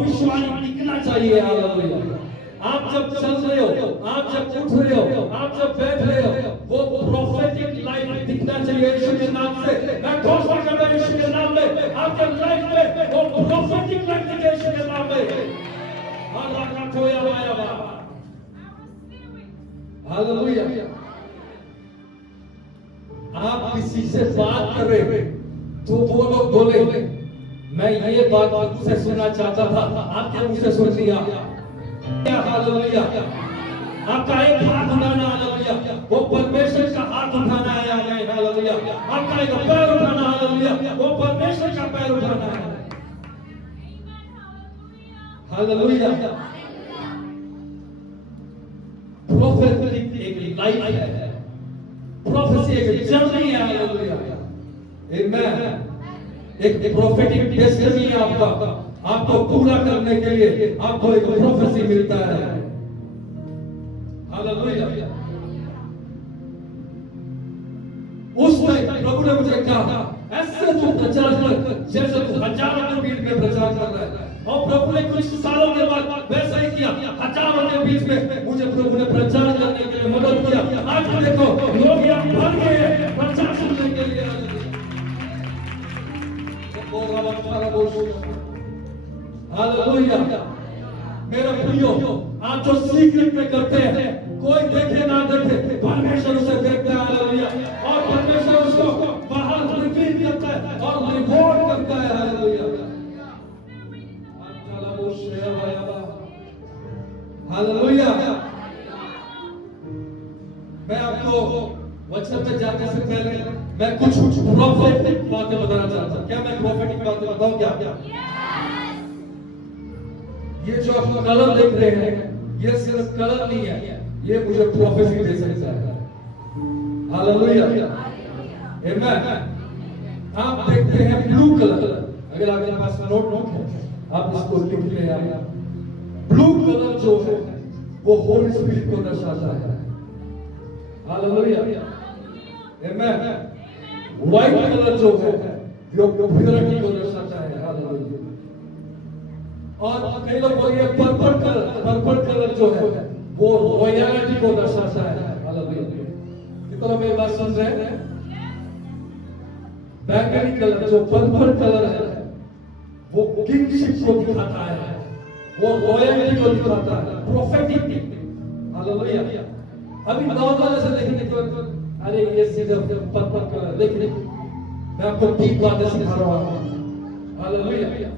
भविष्यवाणी दिखना चाहिए। हालेलुया। आप जब चल रहे हो, आप जब उठ रहे हो, आप जब बैठ रहे हो, वो प्रोफेटिक लाइफ दिखना चाहिए यीशु के नाम से। मैं घोषणा करता हूं यीशु के नाम में आपके लाइफ में वो प्रोफेटिक लाइफ दिखे यीशु के नाम में। हालेलुया। आप किसी से बात कर रहे तो वो लोग बोले मैं ये बात तुझसे सुनना चाहता था, आपके मुंह से सुन लिया। हालेलुया। आपका एक हाथ उठाना, हालेलुया, वो परमेश्वर का हाथ उठाना है। आमीन। हालेलुया। आपका एक पैर उठाना, हालेलुया, वो परमेश्वर का पैर उठाना है। हालेलुया। प्रोफेटिक एक लाइफ है, प्रोफेसी एक जर्नी है। हालेलुया। आमीन। एक प्रोफेटिक डेस्टिनी है आपका, आपको पूरा करने के लिए आपको एक प्रोफेसी मिलता है। हालेलुया। उस टाइम प्रभु ने मुझे कहा ऐसे तू प्रचार कर जैसे तू हजारों के बीच में प्रचार कर रहा है। और प्रभु ने कुछ सालों के बाद वैसा ही किया। हजारों के बीच में मुझे प्रभु ने प्रचार करने के लिए मदद किया। आज देखो लोग यहाँ भर गए प्रचार सुनने के लिए। हालेलुया। मेरे प्रियो, आप जो सीक्रेट में करते हैं, कोई देखे ना देखे, परमेश्वर उसे देखता है। हालेलुया। और परमेश्वर उसको बाहर रिवील करता है और रिवॉर्ड करता है। हालेलुया। हालेलुया। मैं आपको वचन में जाने से पहले मैं कुछ प्रोफेटिक बातें बताना चाहता हूं। क्या मैं प्रोफेटिक बातें बताऊं? क्या ये जो आप कलर देख रहे हैं, ये सिर्फ कलर नहीं है, ये मुझे प्रोफेसी दे सकता है। हालेलुया। आमीन। आप देखते हैं ब्लू कलर, अगर आपके पास नोट है आप इसको लिख ले। ब्लू कलर जो है वो होली स्पिरिट को दर्शाता है। हालेलुया। आमीन। व्हाइट कलर जो है वो प्योरिटी को दर्शाता है। हालेलुया। और कई लोग बोलिए पर्पल कलर जो है वो रॉयल्टी को दर्शाता है। हालेलुया। कितना मेरी बात सुन रहे हैं? बैंगनी कलर जो पर्पल कलर है वो किंगशिप को दिखाता है, वो रॉयल्टी को दिखाता है, प्रोफेटिक। हालेलुया। अभी बहुत वाले से देखने को अरे ये सीधे पर्पल कलर, लेकिन मैं आपको ठीक बातें सिखा रहा हूं। हालेलुया।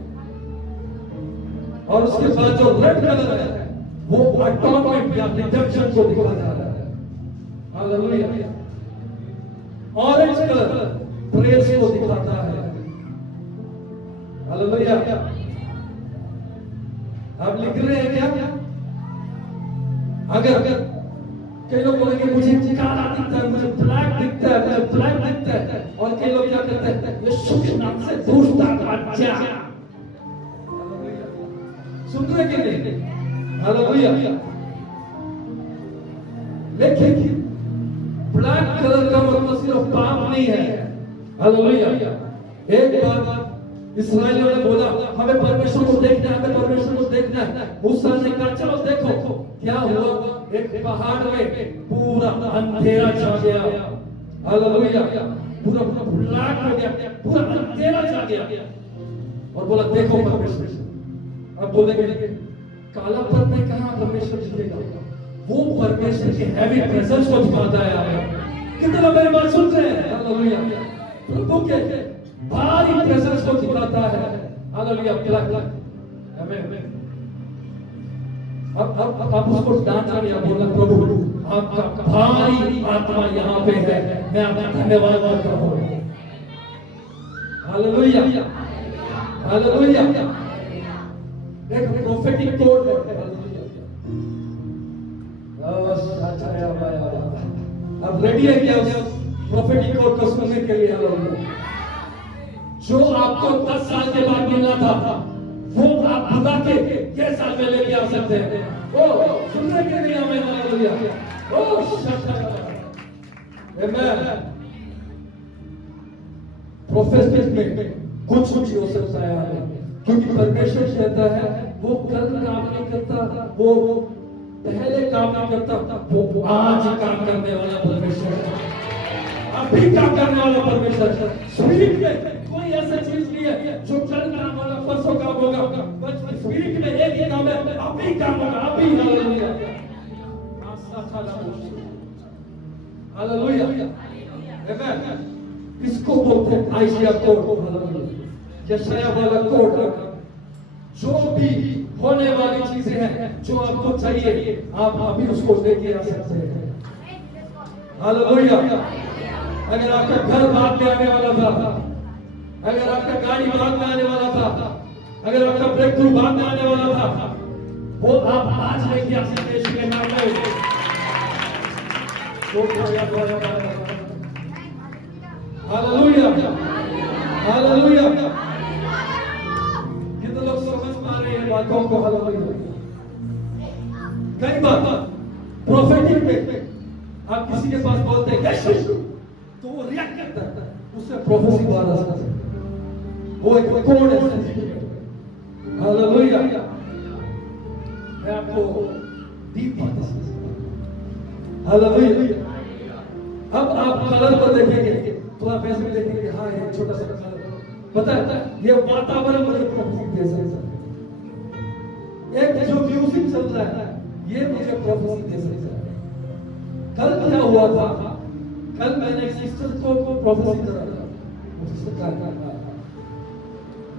और उसके बाद जो रेड कलर है वो अटॉनमेंट या रिडेम्पशन को दिखाता है। हालेलुया। ऑरेंज कलर प्रेज को दिखाता है। हालेलुया। आप लिख रहे हैं क्या? अगर कई लोग बोलेंगे मुझे काला दिखता है, मुझे ब्लैक दिखता है, मुझे ब्लैक दिखता है, और कई लोग क्या कहते हैं ये शुभ नाम से दुष्ट आत्मा। सुन रहे कि नहीं? हालेलुया। लेकिन ब्लैक कलर का मतलब सिर्फ पाप नहीं है। हालेलुया। एक बार इस्राएलियों ने बोला हमें परमेश्वर को देखना है, हमें परमेश्वर को देखना है। मूसा ने कहा चलो देखो। क्या हुआ? एक पहाड़ में पूरा अंधेरा छा गया। हालेलुया। पूरा ब्लैक हो गया, पूरा अंधेरा छा गया। और बोला देखो परमेश्वर। अब बोलेंगे कालापन में कहां परमेश्वर दिखेगा? वो परमेश्वर की हैवी प्रेजेंस को दिखाता है। कितना मेरी बात सुन रहे हैं? हालेलुया। प्रभु के भारी प्रेजेंस को दिखाता है। हालेलुया। आमीन। अब आप उसको डांटा या बोला प्रभु आपका भारी आत्मा यहाँ पे है, मैं आपका धन्यवाद करता हूँ। हालेलुया। हालेलुया। एक प्रोफेटिक कोड है। अब रेडी है क्या उस प्रोफेटिक कोड को सुनने के लिए? हालेलुया। जो आपको 10 साल के बाद मिलना था वो आप खुदा के 6 साल में लेके आ सकते हैं। ओ सुनने के लिए हमें हालेलुया। ओ आमीन। प्रोफेटिक में कुछ भी हो सकता है, क्योंकि परमेश्वर कहता है वो कल काम नहीं करता, वो पहले काम नहीं करता, वो आज काम करने वाला परमेश्वर है, अभी काम करने वाला परमेश्वर है। स्पिरिट में कोई ऐसा चीज नहीं है जो कल काम होगा, परसों काम होगा, बस स्पिरिट में एक ही काम है, अभी काम होगा, अभी। हालेलुया, हालेलुया, आमेन। इसको बोलते हैं आइजिया कोड, हालेलुया, यशाया वाला कोड। जो भी होने वाली चीजें हैं जो आपको चाहिए, आप अभी उसको लेके आ सकते हैं। हालेलुया। अगर आपका घर बाद में आने वाला था, अगर आपका गाड़ी बाद में आने वाला था, अगर आपका ब्रेक थ्रू बाद में आने वाला था, वो आप आज लेके आ सकते हैं यीशु के नाम में। Hallelujah, hallelujah. कितने लोग समझ पा रहे हैं बातों को? हालेलुया। कई बार प्रोफेटिक पे आप किसी के पास बोलते हैं यीशु, तो वो रिएक्ट करता है, उससे प्रोफेसी बाहर आ सकता है। वो एक कोड है। हालेलुया। मैं आपको डीप बात समझाऊंगा। हालेलुया। अब आप कलर को देखेंगे तो आप ऐसे देखेंगे, हाँ ये छोटा सा कलर पता है, ये वातावरण मुझे प्रोफेसी दे सकता है। एक जो म्यूजिक चल रहा है ये मुझे प्रोफेसी दे सकता है। कल क्या हुआ था? कल मैंने एक सिस्टर को प्रोफेसी करा था,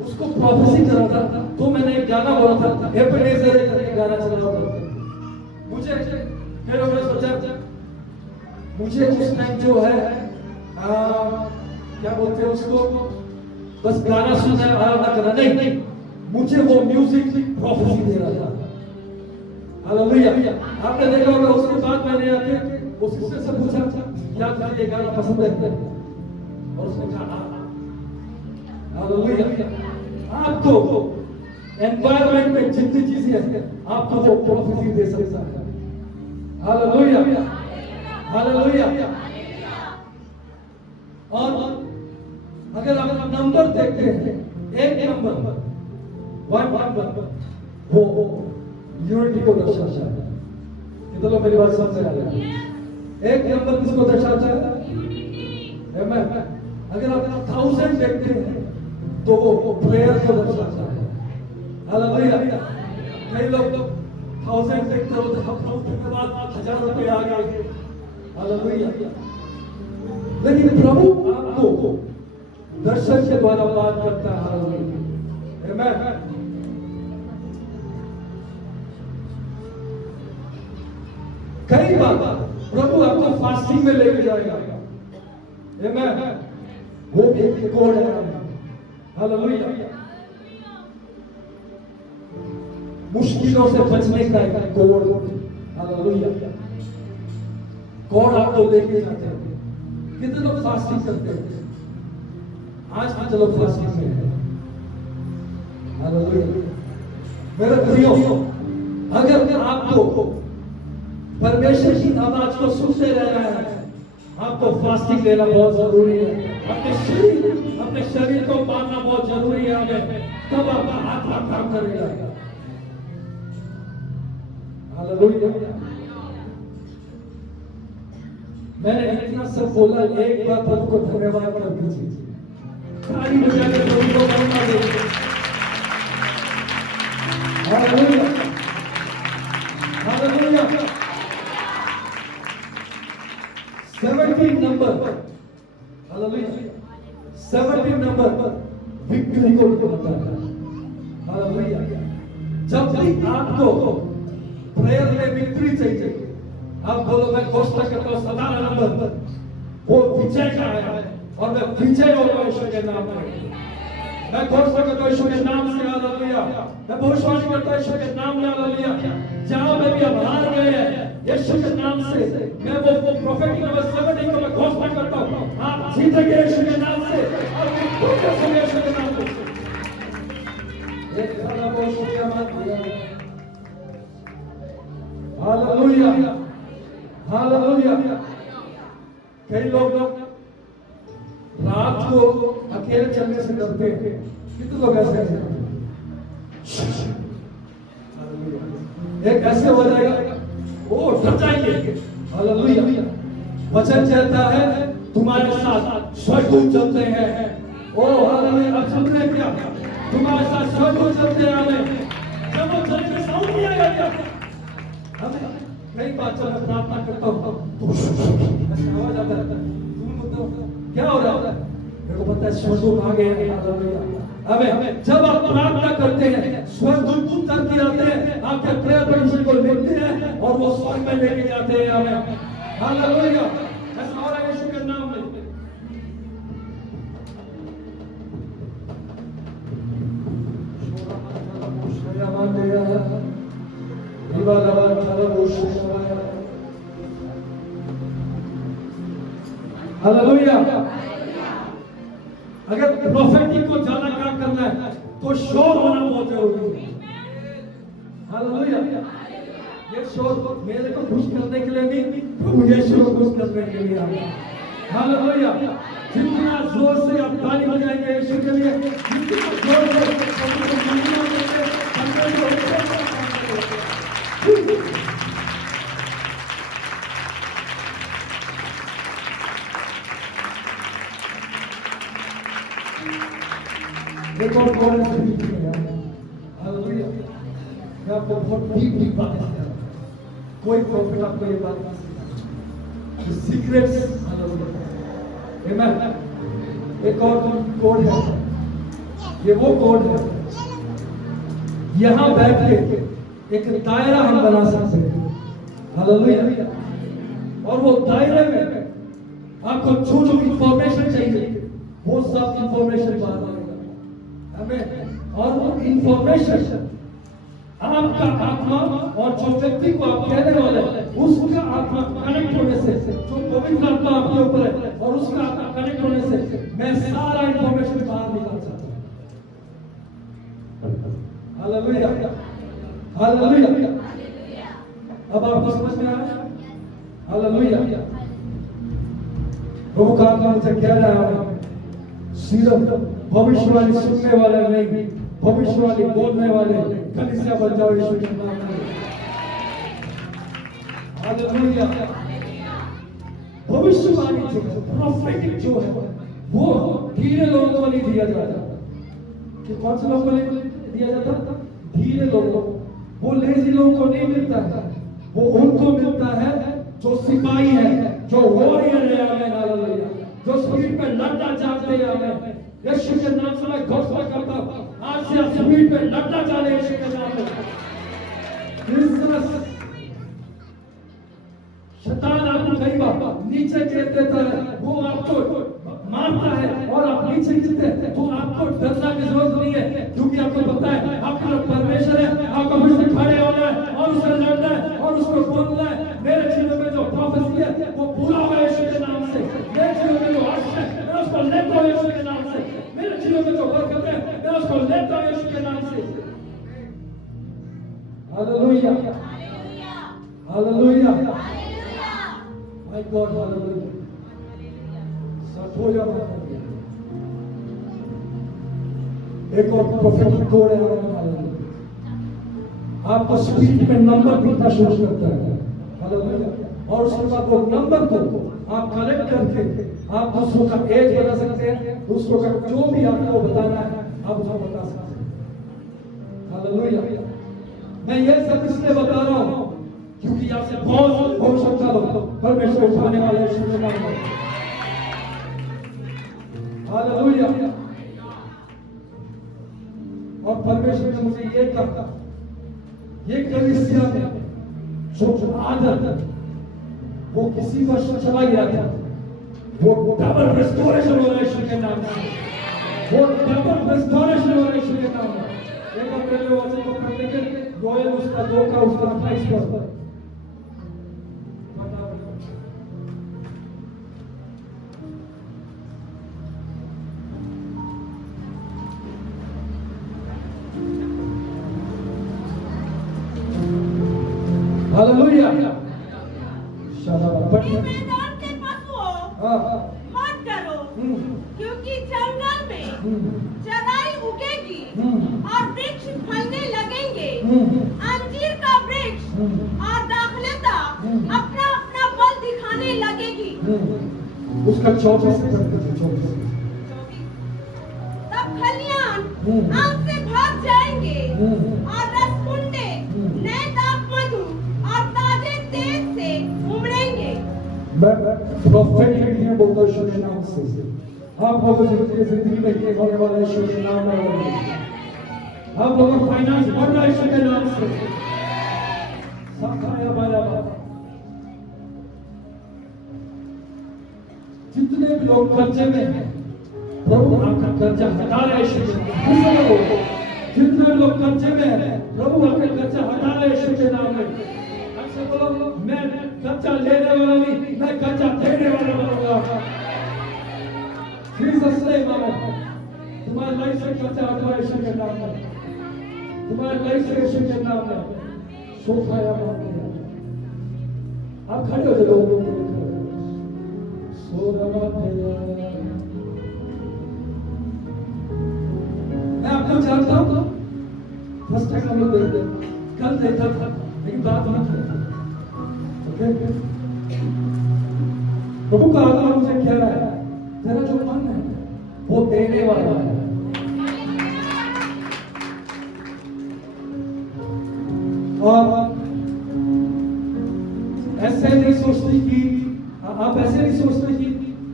उसको प्रोफेसी करा था, तो मैंने एक गाना बोला था, एबेनेजर करके गाना चला हुआ था। मुझे फिर मैंने सोचा मुझे उस टाइम जो है क्या बोलते हैं उसको, बस गाना सुनना है, आराधना करना नहीं, मुझे वो म्यूजिक प्रोफेसी दे रहा था। हालेलुया। आपने देखा होगा उसके बाद मैंने आके उस सिस्टर से पूछा क्या तुझे ये गाना पसंद है, और उसने कहा हालेलुया। आपको एनवायरनमेंट में जितनी चीजें हैं आपको वो प्रोफेसी दे सकता है। Hallelujah, hallelujah. और अगर आप नंबर देखते हैं, एक नंबर 1 वो यूनिटी को दर्शाता है। कितने लोग मेरी बात समझ रहे हैं? एक नंबर किसको दर्शाता है? आमेन। अगर आप 1000 देखते हैं तो वो प्रेयर को दर्शाता है। हालेलुया। कई लोग 1000 देखते हो तो 1000 के बाद 1000 रुपए आ गए। हालेलुया। लेकिन प्रभु आपको दर्शन के द्वारा बात करता है। हालेलुया, आमेन। कई बार प्रभु आपको फास्टिंग में लेके जाएगा, आमेन। वो भी एक कोड है। हालेलुया। मुश्किलों से बचने का एक कोड। हालेलुया। कोड आपको लेके जाते हैं। कितने लोग फास्टिंग करते हैं? आज भी चलो फास्टिंग में है। हालेलुया। मेरे प्रियो, अगर आपको परमेश्वर की आवाज को सुनते रहना है, आपको फास्टिंग लेना बहुत जरूरी है। अपने शरीर को मानना बहुत जरूरी है। तब आपका आत्मा काम करेगा। हालेलुया। मैंने इतना सब बोला, एक बार प्रभु को धन्यवाद कर दीजिए। ताली बजाकर प्रभु को महिमा दीजिए। Hallelujah, hallelujah. 17 number, hallelujah, 17 number victory को बताता है। हालेलुया। जब भी आपको प्रेयर में विक्ट्री चाहिए, आप बोलो मैं घोषणा करता हूं 17 नंबर वो विजय का है, और मैं विजय होगा यीशु के नाम में। मैं घोषणा करता हूं यीशु के नाम से। हालेलुया। मैं भविष्यवाणी करता हूं यीशु के नाम में। हालेलुया। जहां में भी हम हार गए हैं, यीशु के नाम से मैं वो प्रोफेटिक नंबर 17 को मैं घोषणा करता हूं, आप जीतेंगे यीशु के नाम से, और विक्ट्री से यीशु के नाम से। एक साला वो शुक्रिया मान दिया। Hallelujah, hallelujah. कई लोग रात को अकेले चलने से डरते हैं। कितने लोग ऐसे हैं? ये कैसे हो जाएगा? वो डर जाएंगे। हालेलुया। वचन कहता है तुम्हारे साथ स्वर्गदूत चलते हैं। ओ हालेलुया। अब सुन रहे क्या? तुम्हारे साथ स्वर्गदूत चलते हैं। हमें जब वो चलेंगे साउंड नहीं आएगा क्या? हमें कई बार जब मैं प्रार्थना करता हूँ तो ऐसा आवाज आता है, क्या हो रहा है? मेरे को पता है स्वर्गदूत आ गए हैं। हालेलुया। हमें जब आप प्रार्थना करते हैं स्वर्गदूत उतर के आते हैं, आपके प्रेयर पेटिशन को लिखते हैं और वो स्वर्ग में लेके जाते हैं। हमें हालेलुया। ऐसा हो रहा है यीशु के नाम में। हालेलुया। अगर प्रोफेटिक को ज्यादा काम करना है तो शोर होना बहुत जरूरी है। हालेलुया। ये शोर मेरे को खुश करने के लिए नहीं, प्रभु यीशु को खुश करने के लिए आया। हालेलुया। जितना जोर से आप ताली बजाएंगे यीशु के लिए, जितना जोर से देखो कौन हालेलुया। मैं आपको बहुत डीप बात कह रहा हूं। कोई प्रॉफिट आपको ये बात नहीं, सीक्रेट्स। हालेलुया। आमेन। एक और कोड है, ये वो कोड है, यहां बैठ के एक दायरा हम बना सकते हैं। हालेलुया। और वो दायरे में आपको जो जो इंफॉर्मेशन चाहिए वो सब इंफॉर्मेशन बाहर आएगा। हमें और वो इंफॉर्मेशन आपका आत्मा और जो व्यक्ति को आप कहने वाले उसका आत्मा कनेक्ट होने से, जो पवित्र आत्मा आपके ऊपर है और उसका आत्मा कनेक्ट होने से मैं सारा इंफॉर्मेशन बाहर निकाल सकता हूं। हालेलुया। हालेलुया। अब आपको समझ में आया? हालेलुया। प्रभु का आत्मा मुझे कह रहा है सिर्फ भविष्यवाणी सुनने वाले नहीं, भविष्यवाणी बोलने वाले कलीसिया बन जाओ यीशु के नाम में। हालेलुया। भविष्यवाणी जो है, प्रोफेटिक जो है, वो धीरे लोगों को नहीं दिया जाता। कि कौन से लोगों को नहीं दिया जाता? धीरे लोगों को। वो लेजी लोगों को नहीं मिलता है, वो उनको मिलता है जो सिपाही है, जो वॉरियर है। आमेन। हालेलुया। जो स्पीड पे लड़ना चाहते हैं। आमेन। यीशु के नाम से मैं घोषणा करता हूं, आज से आप स्पीड पे लड़ना चाहते हैं यीशु के नाम में। शैतान आपको कई बार नीचे गिर देता है, वो आपको मारता है और आप नीचे गिरते हैं, तो आपको डरना की जरूरत नहीं है, क्योंकि आपको पता है आपका परमेश्वर है। आपको फिर से खड़े होना है और उससे लड़ना है और उसको बोलना है मेरे जीवन में जो प्रोफेसी है वो पूरा होगा यीशु के नाम से। मेरे जीवन में जो आशीष है मैं उसको लेता हूं यीशु के नाम से। मेरे जीवन में जो बरकत है मैं उसको लेता हूं यीशु के नाम से। Hallelujah. Hallelujah. My god. Hallelujah. सच हो एक और प्रोफेटिक कोड है। हालेलुया। आपको स्पीड में नंबर दिखना शुरू करता है। हालेलुया। और उसके बाद वो नंबर को आप कलेक्ट करके आप दूसरों का एज बता सकते हैं, दूसरों का जो भी आपको बताना है आप उसको बता सकते हैं। हालेलुया। मैं ये सब इसलिए बता रहा हूं क्योंकि यहाँ से बहुत क्षमता लोग परमेश्वर उठाने वाले हैं। हालेलुया। और परमेश्वर ने मुझे ये कहा, ये कलीसिया में जो आदत वो किसी वर्ष चला गया था, वो डबल रेस्टोरेशन हो रहा है यीशु के नाम से। वो डबल रेस्टोरेशन हो रहा है यीशु के नाम में। एक बार पहले वचन को पढ़ लेंगे, रोयल उसका 2 का उसका 28 पर। हालेलुया। मैदान के पशुओं मत करो, क्योंकि जंगल में चराई उगेगी और वृक्ष फलने लगेंगे। अंजीर का वृक्ष उसका 24 से 24। तब खलियान आग से भाग जाएंगे और रसकुंडे नए दाखमधु और ताजे तेल से उमड़ेंगे। मैं प्रोफेटिक नहीं बोलता यीशु के नाम से। आप लोगों की जिंदगी में ये होने वाला यीशु के नाम में होगा। आप लोगों का फाइनेंस बढ़ रहा है यीशु के नाम से। साखाया बाया बाबा। जितने भी लोग कर्जे में हैं, प्रभु आपका कर्जा हटा रहा है यीशु के नाम से। जितने भी लोग कर्जे में हैं, प्रभु आपका कर्जा हटा रहा है यीशु के नाम में। ऐसे बोलो, मैं कर्जा लेने वाला नहीं, मैं कर्जा देने वाला बनूंगा। जीसस नेम में तुम्हारी लाइफ से कर्जा हटा यीशु के नाम में। तुम्हारी लाइफ से यीशु के नाम में सोखाया मारते हैं। आप खड़े हो जाओ। मैं आपको जानता हूँ, फर्स्ट टाइम हम लोग देखते कल देखा था, लेकिन बात मत करते। ओके, प्रभु का आत्मा मुझे कह रहा है, तेरा जो मन है वो देने वाला है। और ऐसे नहीं सोचती कि आप ऐसे नहीं सोचते कि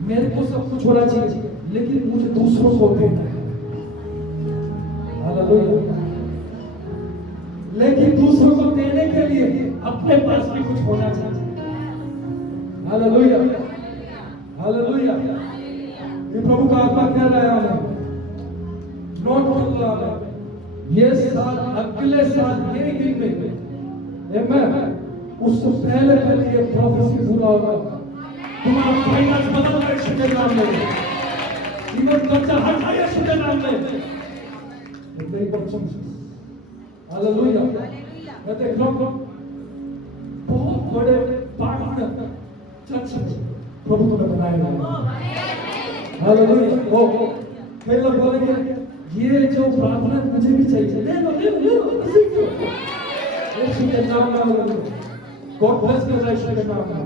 मेरे को सब कुछ होना चाहिए, लेकिन मुझे दूसरों को देना है। हालेलुया। लेकिन दूसरों को देने के लिए अपने पास भी कुछ होना चाहिए। Hallelujah, hallelujah. ये प्रभु का आत्मा कह रहा है हमें, नोट कर लो हमें, ये साल अगले साल यही दिन में उससे पहले ये प्रोफेसी पूरा होगा। तुम्हारा फाइनेंस बदल रहा है यीशु के नाम में। ईमान कर्जा हटा यीशु के नाम में। मेरी बच्चों से हालेलुया। मैं देख रहा हूँ बहुत बड़े पार्टनर चर्च प्रभु को बनाएगा। हालेलुया। ओ कई लोग बोलेंगे ये जो प्रार्थना मुझे भी चाहिए, ले लो ले लो ले लो, यीशु के नाम में। गॉड ब्लेस यू यीशु के नाम में।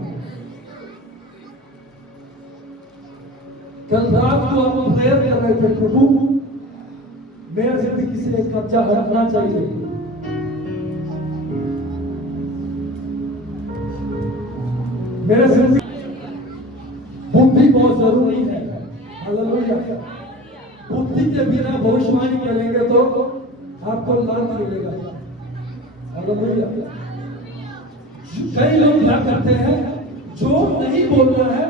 कल रात को आप प्रेयर कर रहे थे, प्रभु मेरा जिंदगी से एक कर्जा हटना चाहिए। मेरा जिंदगी बुद्धि बहुत जरूरी है। हालेलुया। बुद्धि के बिना भविष्यवाणी करेंगे तो आपको लाभ मिलेगा। हालेलुया। कई लोग क्या करते हैं, जो नहीं बोलना है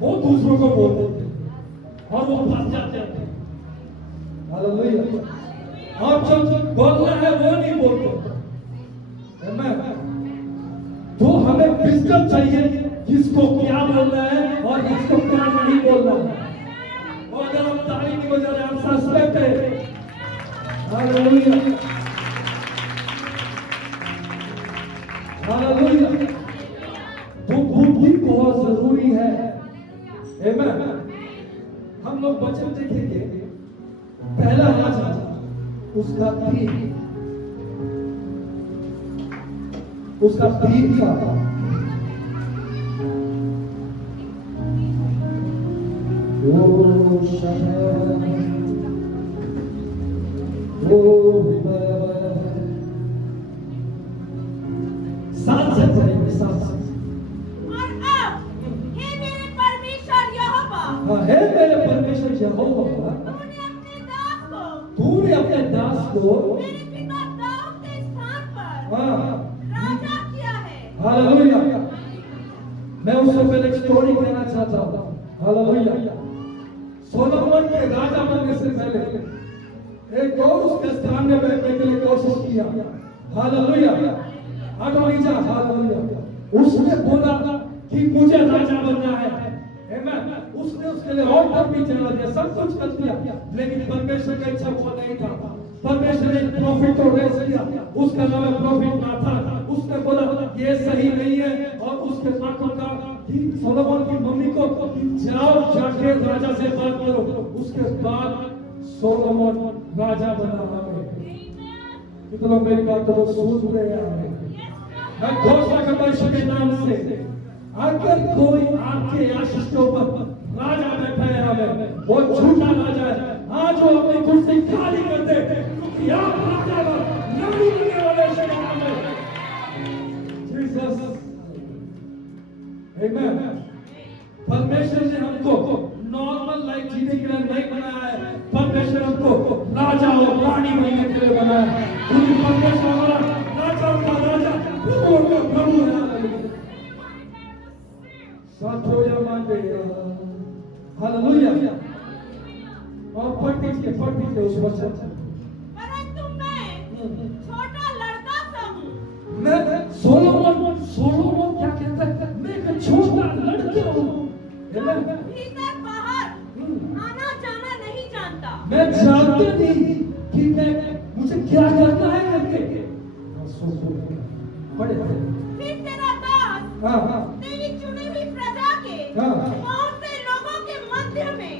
वो दूसरों को बोल देते हैं और वो फंस जाते हैं। हालेलुया। और जो बोलना है वो नहीं बोलते। तो हमें विजडम चाहिए, किसको क्या बोलना है और किसको क्या नहीं बोलना है। और अगर हम ताली नहीं बजा रहे, हम सस्पेक्ट है। Hallelujah, hallelujah. तो बुद्धि बहुत जरूरी है। आमेन। हम लोग वचन देखेंगे, पहला राजा उसका तीन था। ओ शहर ओ साथ से पढ़ेंगे, साथ से। और अब हे मेरे परमेश्वर यहोवा, हे मेरे परमेश्वर यहोवा, तूने अपने दास को मेरे पिता दाऊद के स्थान पर हाँ राजा किया है। हालेलुया। मैं उससे पहले एक स्टोरी कहना चाहता हूँ। हालेलुया। सोलोमन के राजा बनने से पहले एक और उसके स्थान में बैठने के लिए कोशिश किया। हालेलुया। अडोनिजा, हालेलुया। उसने बोला कि मुझे राजा बनना है। आमेन। उसने उसके लिए ऑर्डर भी चला दिया, सब कुछ कर दिया, लेकिन परमेश्वर का इच्छा वो नहीं था। परमेश्वर ने प्रॉफिट को रेस किया, उसका नाम है प्रॉफिट नाथन। उसने बोला ये सही नहीं है, और उसके माँ को कहा कि सोलोमन की मम्मी को जाओ जाके राजा से बात करो। उसके बाद सोलोमन राजा बना। कितना मेरी बात तो सुन रहे हैं। मैं घोषणा करता हूं यीशु के नाम से, अगर कोई आपके आशीष के ऊपर राजा बैठा है हमें, वो झूठा राजा है। आज वो अपनी कुर्सी खाली कर दे, क्योंकि आप राजा का नहीं होने वाले यीशु के नाम में। जीसस, आमीन। परमेश्वर ने हमको नॉर्मल लाइफ जीने के लिए नहीं बनाया है, परमेश्वर हमको राजा और रानी बनने के लिए बनाया है। क्योंकि परमेश्वर हमारा राजा का राजा, प्रभु का प्रभु है। साथोया मांगे, हालेलुया। और पढ़ दीजिए उस वचन। परंतु मैं छोटा लड़का सा हूँ। मैं सोलोमन क्या कहता है? मैं एक छोटा लड़का हूँ। भीतर बाहर आना जाना नहीं जानता। मैं जानता नहीं कि मैं मुझे क्या करना है करके। पढ़े। फिर तेरा दास तेरी चुनी हुई प्रजा के बहुत से लोगों के मध्य में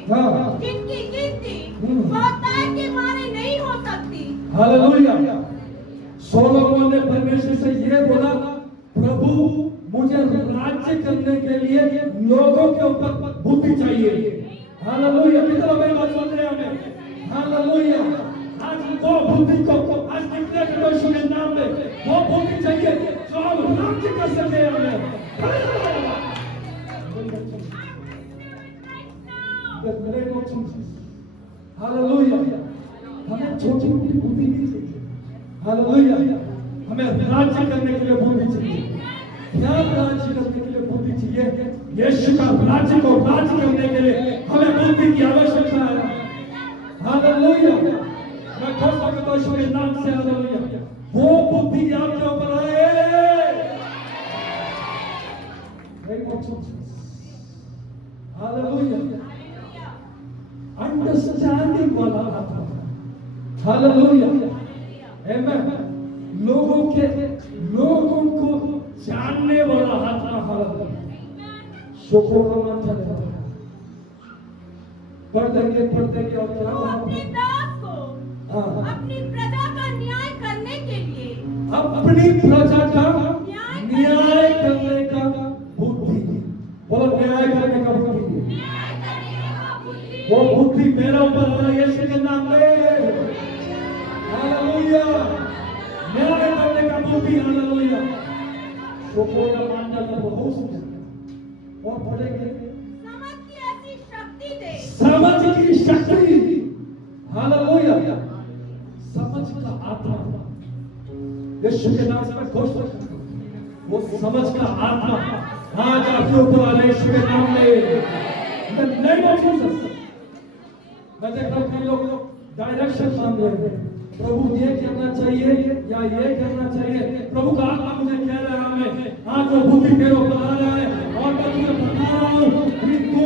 जिनकी गिनती बहुतायत के मारे नहीं हो सकती। हालेलुया। सोलोमन ने परमेश्वर से ये बोला, प्रभु मुझे राज्य करने के लिए लोगों के ऊपर बुद्धि चाहिए। हालेलुया। कितना मेरी बात सुन रहे हैं हमें? हालेलुया। आज वो बुद्धि को आज कितने यीशु के नाम में वो बुद्धि चाहिए जो हम राज्य कर सके हमें। हालेलुया। हमें छोटी मोटी बुद्धि नहीं चाहिए। हालेलुया। हमें राज्य करने के लिए बुद्धि चाहिए। क्या राज्य करने के लिए बुद्धि चाहिए? यीशु का राज्य को राज्य करने के लिए हमें बुद्धि की आवश्यकता है। हालेलुया। मैं खोल सकता हूं यीशु के नाम से। हालेलुया। वो बुद्धि आपके ऊपर आए। हालेलुया। अंडरस्टैंडिंग वाला आत्मा। हालेलुया। आमेन। लोगों को जानने वाला आत्मा। हालेलुया। पढ़ देंगे और क्या अपने दास को अपनी प्रजा का न्याय करने के लिए, अपनी प्रजा का न्याय करने का बुद्धि। बोलो न्याय करने का बुद्धि। वो बुद्धि मेरा ऊपर आ रही है यीशु के नाम में। हालेलुया। न्याय करने का बुद्धि। हालेलुया। शोकोया मानना का बहुत है। और पढ़ेंगे समझ की ऐसी शक्ति दे। समझ की शक्ति। हालेलुया। समझ का आत्मा यीशु के नाम से घोषणा करता हूं, वो समझ का आत्मा आज आपके ऊपर आ रहा है यीशु के नाम में। नहीं हो जीसस। मैं देख रहा हूं कि लोग डायरेक्शन मांग रहे हैं, प्रभु ये करना चाहिए या ये करना चाहिए। प्रभु का आत्मा मुझे कह रहा है हमें आज वो बुद्धि मेरे ऊपर आ रहा है और मैं तुझे बता रहा हूं कि तू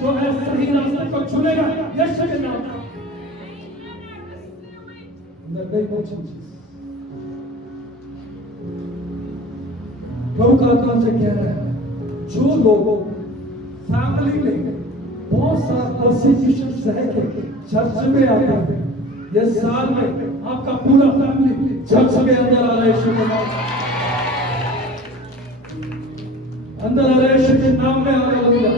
जो है सही रास्ते को चुनेगा यीशु के नाम में। प्रभु का आत्मा से कह रहा है जो लोग फैमिली में बहुत सारा परसिक्यूशन सह के चर्च में आते हैं, ये साल में आपका पूरा फैमिली चर्च के अंदर आ रहा है यीशु के नाम अंदर आ रहा है यीशु के नाम में। हालेलुया।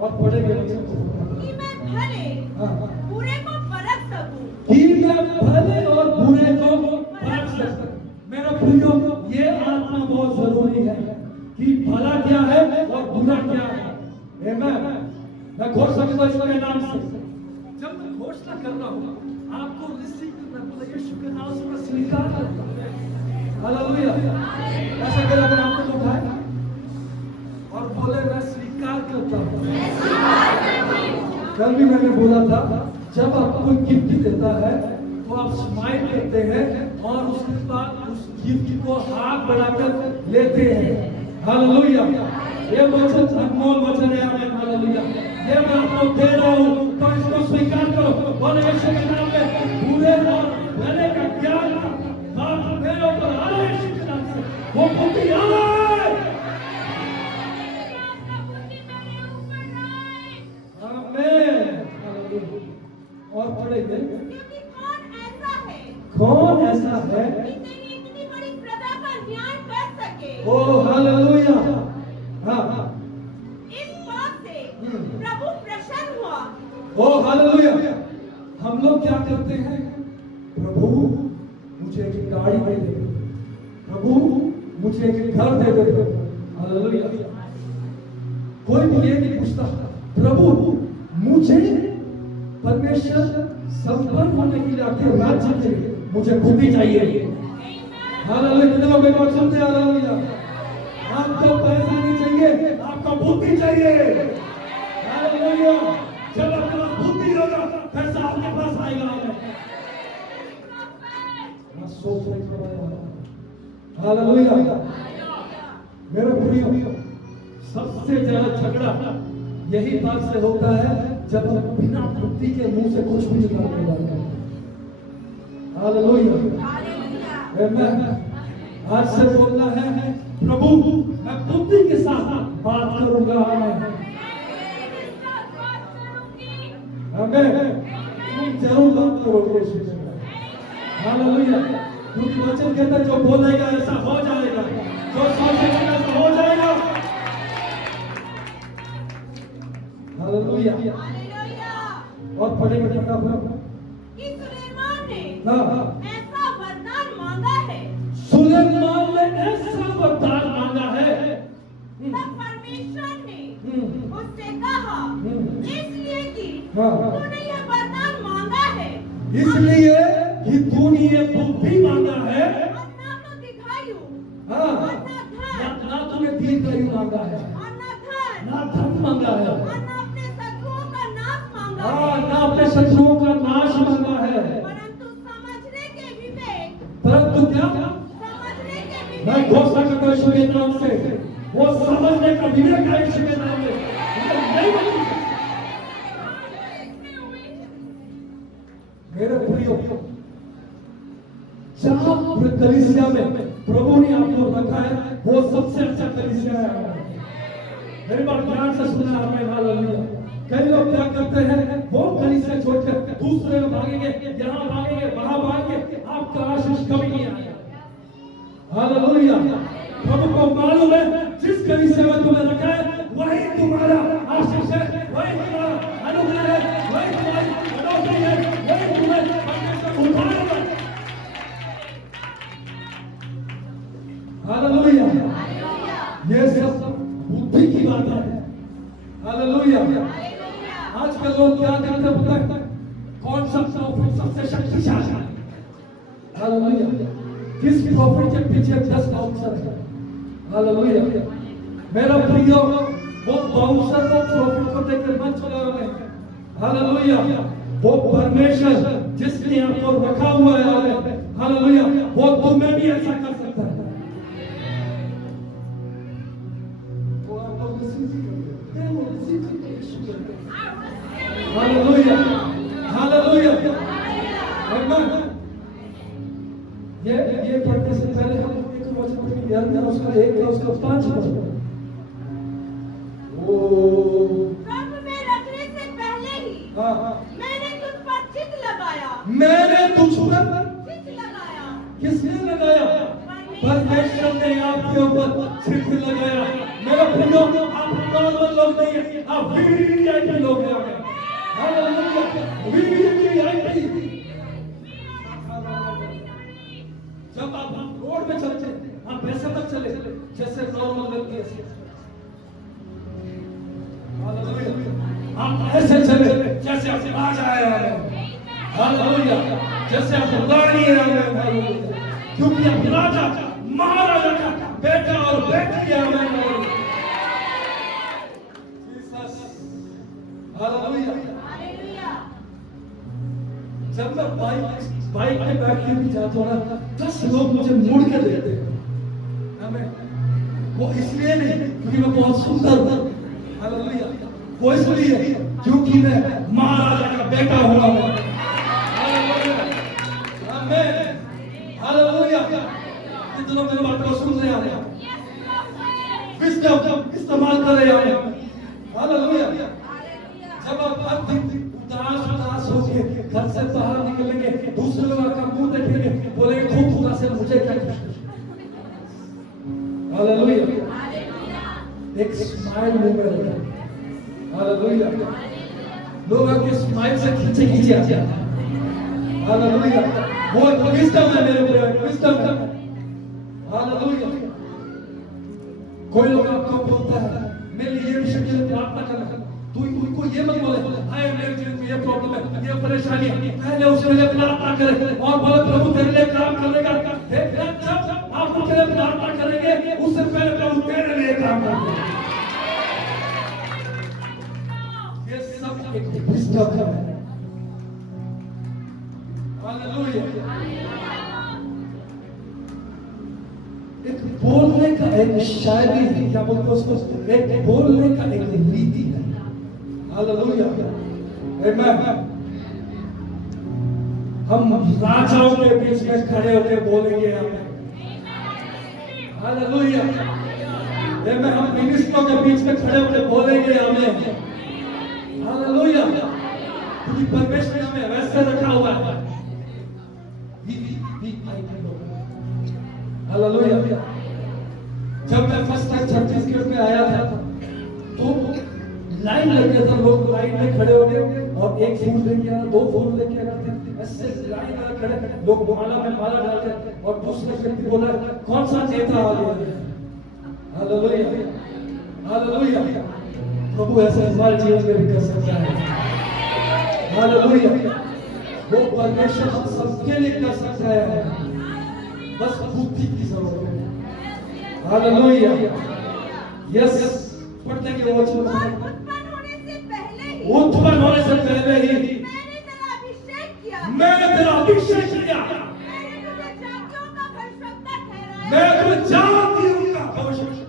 और पढ़ेंगे कि मैं भले बुरे को परख सकूं। कि मैं भले और बुरे को परख सकूं। मेरा प्रियो, ये आत्मा बहुत जरूरी है कि भला क्या है और बुरा क्या है। आमीन। मैं घोषणा करता हूं यीशु के नाम से। जब मैं घोषणा कर रहा हूं आपको रिसीव करना पड़ेगा यीशु के नाम से। मैं स्वीकार करता हूं। हालेलुया। ऐसा कर अपने आप को उठाए और बोले मैं स्वीकार करता हूं। कल भी मैंने बोला था जब आपको कोई गिफ्ट देता है तो आप स्माइल करते हैं और उसके बाद उस गिफ्ट को हाथ बढ़ाकर लेते हैं। हालेलुया। ये वचन अनमोल वचन है। आमीन। हालेलुया। ये मैं आपको दे रहा हूं तो इसको स्वीकार करो। बोले यीशु के नाम में बुरे और भले का ज्ञान बात मेरे ऊपर आ रहा है यीशु के नाम से। वो बुद्धि आ रहा है। आमीन। हालेलुया। और पढ़ेंगे क्योंकि कौन ऐसा है कि तेरी इतनी बड़ी प्रजा का न्याय कर सके। ओ हालेलुया। हाँ गाड़ी दे दो, प्रभु मुझे एक घर दे दो। हालेलुया। कोई भी ये नहीं पूछता प्रभु मुझे परमेश्वर संपन्न होने के लिए, आपके राज्य के लिए मुझे बुद्धि चाहिए। हालेलुया। कितने लोग एक बात सुनते हैं? हालेलुया। आपको पैसा नहीं चाहिए, आपको बुद्धि चाहिए। हालेलुया। जब आपके पास बुद्धि होगा पैसा आपके पास आएगा। हालेलुया। मेरे प्रियो, सबसे ज्यादा झगड़ा यही बात से होता है जब हम बिना बुद्धि के मुंह से कुछ भी निकाल के डालते हैं। हालेलुया। आमीन। आज से बोलना है प्रभु मैं बुद्धि के साथ बात करूंगा। आमीन। तुम जरूर बात करोगे। हालेलुया। क्योंकि वचन कहता है जो बोलेगा ऐसा हो जाएगा, जो सोचेगा ऐसा हो जाएगा। हालेलुया। और पढ़ेंगे फटाफट कि सुलेमान ने हाँ ऐसा वरदान मांगा है। सुलेमान ने ऐसा वरदान मांगा है। तब परमेश्वर ने उससे कहा इसलिए कि हाँ तूने यह वरदान मांगा है, इसलिए कि तूने ये बुद्धि मांगा है, और ना तो दीर्घायु हाँ और ना धन ना तूने दीर्घायु मांगा है, और ना धन मांगा है, और ना अपने शत्रुओं का नाश मांगा हाँ है, ना अपने शत्रुओं का नाश मांगा है, परंतु समझने के विवेक, परंतु क्या? समझने के विवेक, मैं घोषणा करता हूं यीशु के नाम से, वो समझने का विवेक है यीशु के नाम में। नहीं बनी। मेरे प्रियो, जहां कलीसिया में प्रभु ने आपको रखा है वो सबसे अच्छा कलीसिया है। मेरी बात ध्यान से सुनना। हमें हालेलुया। कई लोग क्या करते हैं, वो कलीसिया छोड़कर दूसरे में भागेंगे, यहाँ भागेंगे, वहां भागेंगे, आपका आशीष कभी नहीं आएगा। हालेलुया। प्रभु को मालूम है जिस कलीसिया में तुम्हें रखा है वही तुम्हारा आशीष है, वही तुम्हारा अनुग्रह है, वही तुम्हारी बढ़ोतरी है, वही तुम्हें परमेश्वर उठाएगा। हालेलुया। ये सब बुद्धि की बात है। हालेलुया। आजकल लोग क्या करते हैं पता है? कौन सा प्रॉफिट सबसे शक्तिशाली है? हालेलुया। किस प्रॉफिट के पीछे 10 बाउंसर है? हालेलुया। मेरा प्रियो, वो बाउंसर को प्रॉफिट को देखकर मत चलाओ में। हालेलुया। वो परमेश्वर जिसने आपको रखा हुआ है, हालेलुया, वो तुम्हें भी ऐसा कर सकता है। हालेलुया। हालेलुया। ये पढ़ने से पहले हम एक वचन ध्यान देना, उसका 1 है, उसका 5 है। ओ प्रभु में रखने से पहले ही हाँ मैंने तुझ पर चित्त लगाया। मैंने तुझ पर चित्त लगाया। किसने लगाया? परमेश्वर ने आपके ऊपर चित्त लगाया। मेरा प्रियो, आप नॉर्मल लोग नहीं है, आप वीवीआईपी लोग हैं। हालेलुया। वीवीआईपी। जब आप रोड पे चलते हैं, आप ऐसे तक चले जैसे नॉर्मल व्यक्ति ऐसे। हालेलुया। आप ऐसे चले जैसे आप आज आए हैं। हालेलुया। जैसे आप रानी है। हालेलुया। क्योंकि आप राजा महाराजा का बेटा और बेटी है। हालेलुया। जब मैं बाइक पे बैठ के भी जाता हूँ ना, 10 लोग मुझे मुड़ के देखते हैं। वो इसलिए नहीं क्योंकि मैं बहुत सुंदर हूँ। हालेलुया। वो इसलिए क्योंकि मैं महाराजा का बेटा हुआ हूँ। आमीन। हालेलुया। कितने मेरी बात को सुन रहे हैं? विस्डम इस्तेमाल कर रहे हैं। हालेलुया। जब आप हर दिन उदास होके घर से बाहर निकलेंगे, दूसरे लोग आपका मुंह देखेंगे, बोलेंगे खूब खुदा से मुझे क्या खुशी। हालेलुया। एक स्माइल मुंह में रखें। हालेलुया। लोग आपके स्माइल से खींचे आते हैं। हालेलुया। वो विजडम है मेरे प्रिय, विजडम है। हालेलुया। कोई लोग आपको बोलता है मेरे लिए ये विषय के लिए प्रार्थना करना, तू ये मत बोले हाय मेरे जीवन में ये प्रॉब्लम है, ये परेशानी है, पहले उसके लिए प्रार्थना करें और बोले प्रभु तेरे लिए काम करेगा। जब आप उसके लिए प्रार्थना करेंगे उससे पहले प्रभु तेरे लिए काम करेंगे। ये सब एक विजडम है। हालेलुया। एक बोलने का एक शायरी है, क्या बोलते हैं उसको, एक बोलने का एक रीति है। हालेलुया। आमेन। हम राजाओं के बीच में खड़े होकर बोलेंगे आमेन। हालेलुया। आमेन। हम मिनिस्टरों के बीच में खड़े होकर बोलेंगे आमेन। हालेलुया। क्योंकि परमेश्वर ने हमें वैसे रखा हुआ है। हालेलुया। जब मैं फर्स्ट टाइम छत्तीसगढ़ में आया था तो लाइन लग गया था, लोग लाइन में खड़े हो गए और एक फूल लेके आया, दो फूल लेके आते, ऐसे लाइन में खड़े, लोग माला में माला डालते और दूसरे व्यक्ति बोला कौन सा नेता आ गया। हालेलुया। हालेलुया। प्रभु ऐसे हमारे जीवन में भी कर सकता है। हालेलुया। वो परमेश्वर हम सबके लिए कर सकता है, बस बुद्धि की जरूरत है। हालेलुया। यस। पढ़ने के वचन उत्पन्न होने से पहले ही मैंने तेरा अभिषेक किया। मैंने तुझे जातियों का भविष्यवक्ता ठहराया। मैं तुम्हें जातियों का भविष्यवक्ता,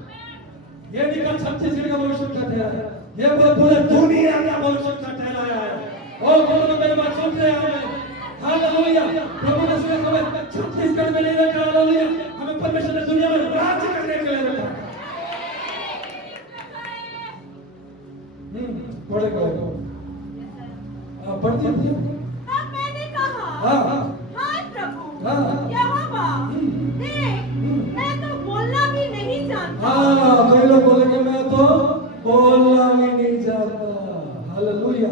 ये नहीं कहा छत्तीसगढ़ का भविष्यवक्ता ठहराया, ये पूरे दुनिया का भविष्यवक्ता ठहराया है। और बोलो मेरे बात सुन रहे हैं। हालेलुया। प्रभु ने सिर्फ हमें छत्तीसगढ़ में नहीं रखा, हालेलुया, हमें परमेश्वर ने दुनिया में राज्य करने के लिए रखा। पढ़ेगा पढ़ती थी। तब मैंने कहा हाय प्रभु यहोवा, देख मैं तो बोलना भी नहीं जानता। कई लोग बोलेंगे मैं तो बोलना भी नहीं जानता। हालेलुया।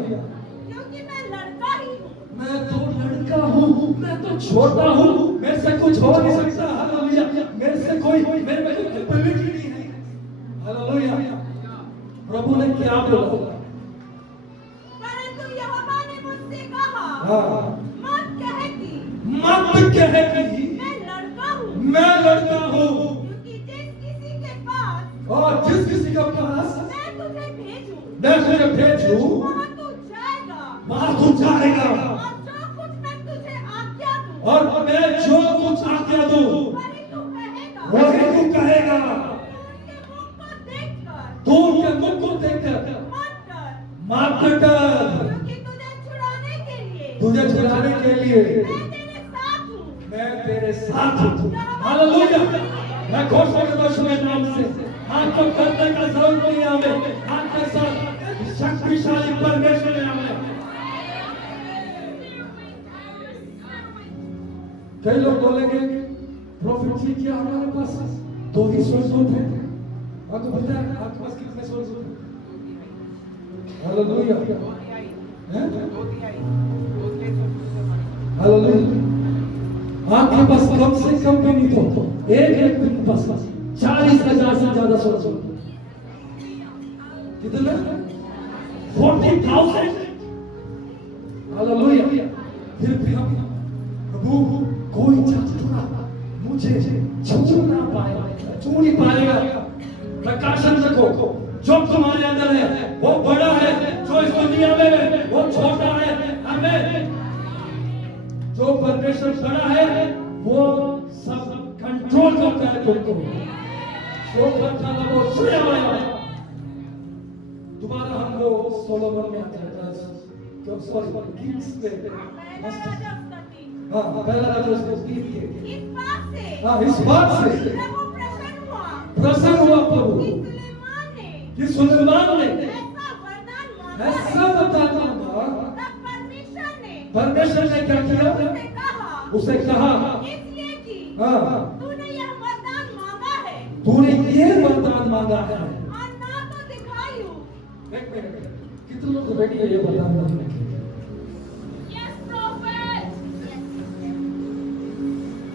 क्योंकि मैं लड़का ही हूँ। मैं तो लड़का हूँ, मैं तो छोटा हूँ, मेरे से कुछ हो नहीं सकता। हालेलुया। मेरे से कोई मेरे में एबिलिटी नहीं है। हालेलुया। प्रभु ने क्या बोला? परंतु यहोवा ने मुझसे कहा मत कह कि मैं लड़का हूँ। क्योंकि जिस किसी के पास और जिस किसी का पास मैं तुझे भेजूं वहाँ तू जाएगा। और मैं जो कुछ आज्ञा दूं वही तू कहेगा। तू उनके मुख को देखकर मत कर, तुझे छुड़ाने के लिए मैं तेरे साथ हूँ। हालेलुया। मैं घोषणा करता हूं यीशु के नाम से, आपको करने का जरूरत नहीं है, हमें आपके साथ शक्तिशाली परमेश्वर है। हमें कई लोग बोलेंगे प्रोफेसी क्या हमारे पास दो ही सोर्स हैं। आपको पता है आपके पास कितने सोर्स हैं? हालेलुया। हालेलुया। आपके पास कम से कम भी नहीं तो एक व्यक्ति के पास 40,000 से ज्यादा सोर्स हो। कितना? 40,000। हालेलुया। फिर भी हम प्रभु कोई चाहता मुझे छू ना पाएगा, छू नहीं पाएगा। प्रकाशन रखो, जो तुम्हारे अंदर है वो बड़ा है, जो इस दुनिया में है वो छोटा है। हमें जो परमेश्वर बड़ा है वो सब कंट्रोल करता है तुमको। दोबारा हम लोग सोलोमन में आ जाता है, किंग्स में। हाँ, पहला राजा उसको इस बात से प्रसन्न हुआ प्रभु कि सुलेमान ने ऐसा वरदान मांगा। परमेश्वर ने क्या किया? उसे कहा तूने यह वरदान मांगा है, तूने ये वरदान मांगा है। और ना तो दिखाई हूँ। एक मिनट, कितने लोग बैठे ये वरदान मांगने के लिए? Yes, prophet.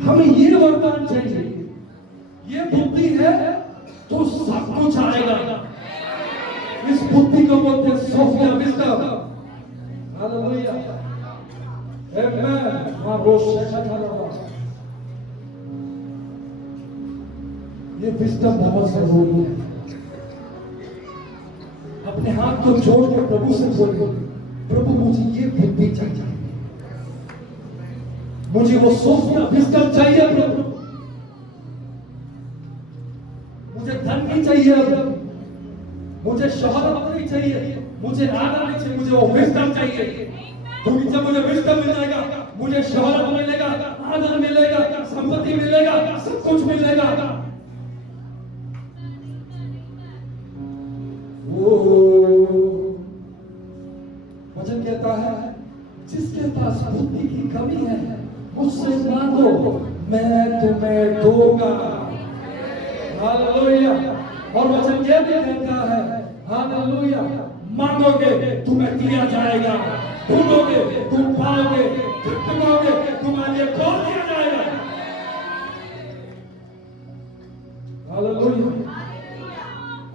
हमें ये वरदान चाहिए, ये बुद्धि है तो सब कुछ आएगा। इस बुद्धि को बोलते हैं सोफिया विजडम। हालेलुया, आमेन। मां रोशना चला, ये विजडम बहुत जरूरी है। अपने हाथ को जोड़ के प्रभु से बोलो, प्रभु मुझे ये बुद्धि चाहिए, मुझे वो सोफिया विजडम चाहिए प्रभु। मुझे धन नहीं चाहिए, मुझे शोहरत नहीं चाहिए, मुझे आदर नहीं चाहिए, मुझे वो विजडम चाहिए। क्योंकि जब मुझे विजडम मिल जाएगा, मुझे शोहरत मिलेगा, आदर मिलेगा, संपत्ति मिलेगा, सब कुछ मिलेगा। वचन कहता है जिसके पास बुद्धि की कमी है मुझसे मांगो, मैं तुम्हें दूंगा। हालेलुया। और वचन यह भी कहता है, हालेलुया, मांगोगे तुम्हें दिया जाएगा, ढूंढोगे तुम पाओगे, खटखटाओगे तुम्हारे लिए खोल दिया जाएगा। हालेलुया।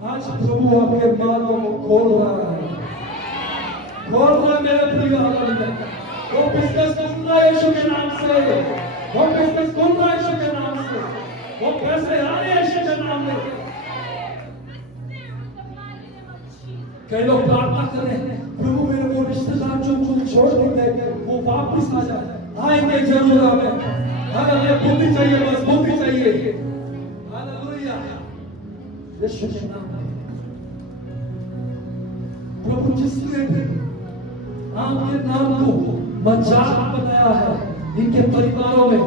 आज प्रभु आपके मार्गों को खोल रहा है, खोल रहा है मेरे प्रिय। हालेलुया। वो बिजनेस खोल रहा है यीशु के नाम से, वो बिजनेस खोल रहा है यीशु के नाम से, वो पैसे आ रहे हैं यीशु के नाम में। कई लोग प्रार्थना कर रहे हैं, प्रभु मेरे वो रिश्तेदार जो मुझे छोड़ के गए वो वापस आ जाए। आएंगे जरूर हमें। हालेलुया। बुद्धि चाहिए, बस बुद्धि चाहिए। हालेलुया। यीशु के नाम में प्रभु जिसने आपके नाम को मजाक बनाया है, इनके परिवारों में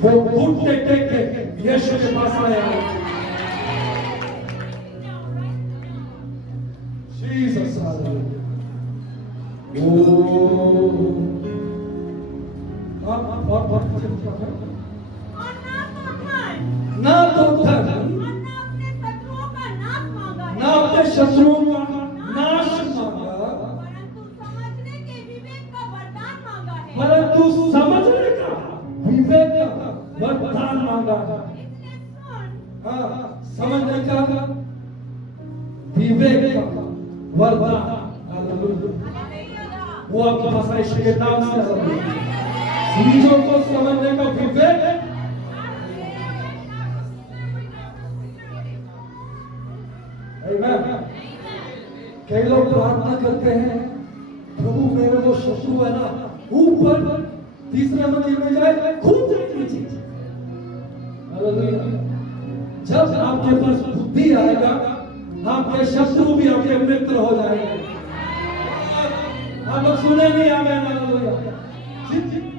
वो घुटने टेक के यीशु के पास आया है। Jesus, hallelujah. ना तो धन, ना अपने शत्रुओं का नाश मांगा, परंतु समझने का विवेक का वरदान मांगा। हाँ, समझने का विवेक का वरदान। वो आपके पास यीशु के नाम से चीजों को समझने का विवेक। आमीन। कई लोग प्रार्थना करते हैं, प्रभु मेरे वो शत्रु है ना, ऊपर तीसरे मंजिल में जाए, कूद जाए नीचे। हालेलुया। जब आपके पास बुद्धि आएगा, आपके शत्रु भी आपके मित्र हो जाएंगे। आप सुने नहीं, आमीन। हालेलुया।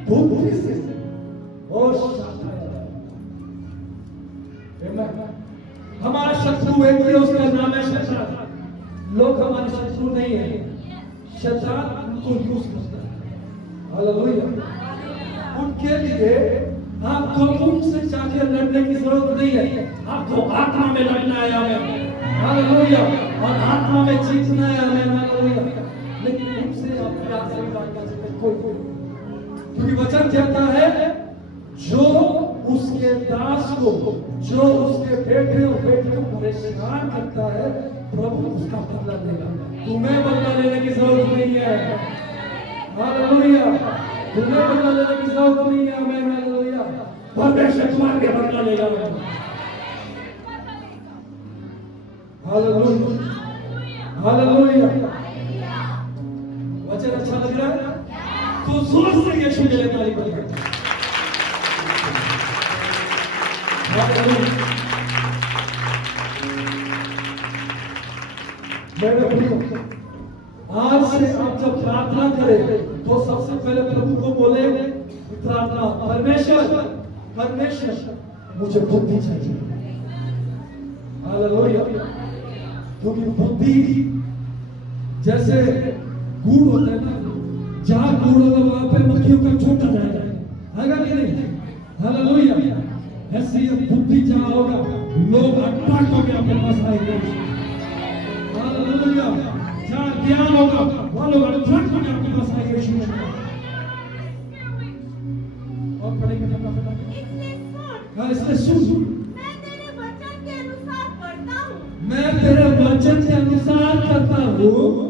बुद्धि से और हमारा शत्रु एक ही, उसका नाम है शैतान। लोग हमारे शत्रु नहीं है, शैतान उनको यूज करता है। हालेलुया। उनके लिए आपको उनसे जाके लड़ने की जरूरत नहीं है, आपको आत्मा में लड़ना है। आमीन। हालेलुया। और आत्मा में जीतना है। आमीन। हालेलुया। लेकिन उनसे आप प्यार से बात कर सकते हैं, कोई क्योंकि वचन कहता है जो उसके दास को, जो उसके बेटे और बेटे को परेशान करता है, प्रभु उसका बदला लेगा। तुम्हें बदला लेने की जरूरत नहीं है। हालेलुया। तुम्हें बदला लेने की जरूरत नहीं है। आमीन। हालेलुया। परमेश्वर तुम्हारे बदला लेगा। हालेलुया। हालेलुया। वचन अच्छा लग रहा है तो जोर से यीशु के लिए ताली बजाएं। आज से आप जब प्रार्थना करें तो सबसे पहले प्रभु को बोले, प्रार्थना, परमेश्वर परमेश्वर मुझे बुद्धि चाहिए। हालेलुया। क्योंकि बुद्धि जैसे गुड़ होता है ना, जहां गुड़ होगा वहां पे मक्खियों का झुंड आ जाएगा, आएगा कि नहीं? हालेलुया। ऐसी बुद्धि जहां होगा लोग अट्रैक्ट होकर आपके पास आएंगे। हालेलुया। जहां ज्ञान होगा वहां लोग अट्रैक्ट होकर आपके पास आएंगे। और पढ़ेंगे फटाफट। इसलिए सुन, इसलिए सुन, मैं तेरे वचन के अनुसार करता हूँ, मैं तेरे वचन के अनुसार करता हूँ,